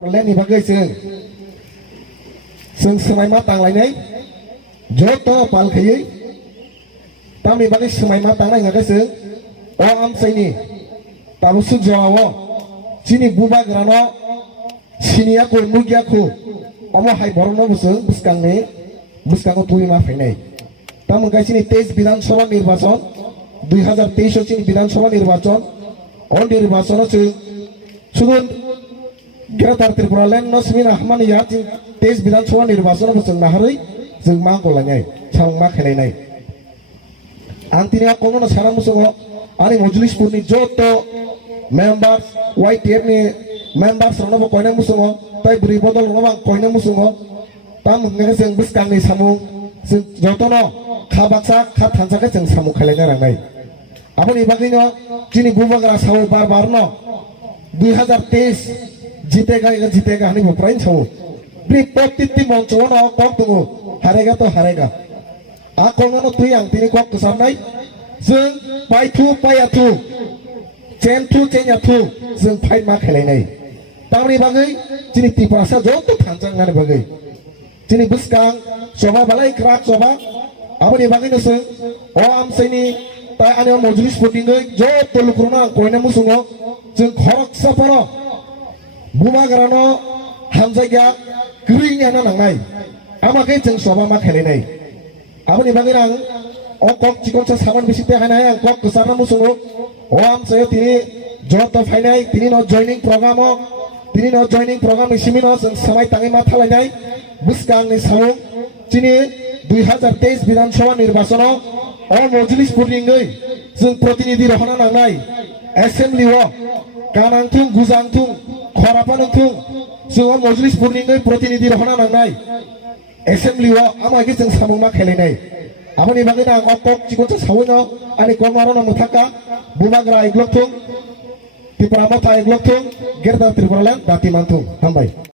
Lên bagai seng semai matang lainnya joto pal kaya tapi bagai semai matang lain nggak seng am sini tahu sujawa sini buba grano sini aku nugi aku omo hai borno buseng buskang tuh ma fenai tamu guys ini tes বিধানসভা নির্বাচন 2023 চিনি বিধানসভা নির্বাচন on নির্বাচন শুধু Gertar Tripuralen Nosmin Ahman ya tes বিধানসভা নির্বাচন বসং নাহাरै जों मा गलायनाय सां मा खेलायनाय आंतिनिया कोनो सारा मुसुङो आनि मजलिसपुरनि जत मेम्बार्स YTF नि मेम्बार्स रनबो कयना मुसुङो ताइ बुरि बदल रनबा कयना मुसुङो ताम नगे जों बिसकांनि सामु जों जतनो खाबाक्सा खा थानसाके जों सामु खेलायना रांनाय आबनि बागैनो दिनै बुबाग्रा साव बार न 2023 जीतेगा हनी बुप्राइन छो ब्रिक टॉप तित्ती मंचो न कॉक तुगो हारेगा तो हारेगा आ कोंगनो तुई आं तिनी कॉक कुसारनाय जों पाइथु पायाथु चेनथु चेन्याथु जों फाइट मा खेलायनाय तामनि बागै दिनै तिपासा जत थांजांनानै बागै दिनै बुसकां सभा बालाय क्राक सभा आबनि बागैनो जों अ आमसाइनि ताय आनि मजलिस पुटिङै जत लुक्रुना कयना मुसुङो जों खरक साफानो बुमाग्रानो हामजायगा ग्रिङानो नांनाय आमाखै जों सभा मा खेलायनाय आबनि बागै आं अ कक चिकनसा सामन बिसिते हायनाय आं कक कुसारना मुसुङो अ आमसायो तिनि जत फायनाय तिनि न जयनिं प्रग्राम सिमिनो जों समाय ताङै मा थालायनाय बुसकांनि सावुं तिनि 2023 विधानसभा निर्वाचनाव अ मजलिसपुरनिङै जों प्रतिनिधि रहना नांनाय एसेम्ब्लिआव कानांथुं गुजांथुं खरापानथुं जों मजलिसपुरनिङै प्रतिनिधि रहना नांनाय एसेम्ब्लिआव आमाखै जों सामुमा खेलायनाय आबनि बागैनो आं अकक चिकनसा सावैनो आनि कमारनो मुथाका बुमाग्रा इग्लकथुं तिप्रामथा इग्लकथुं गेरदा त्रिपुरालेन दातिमानथुं हामबाय।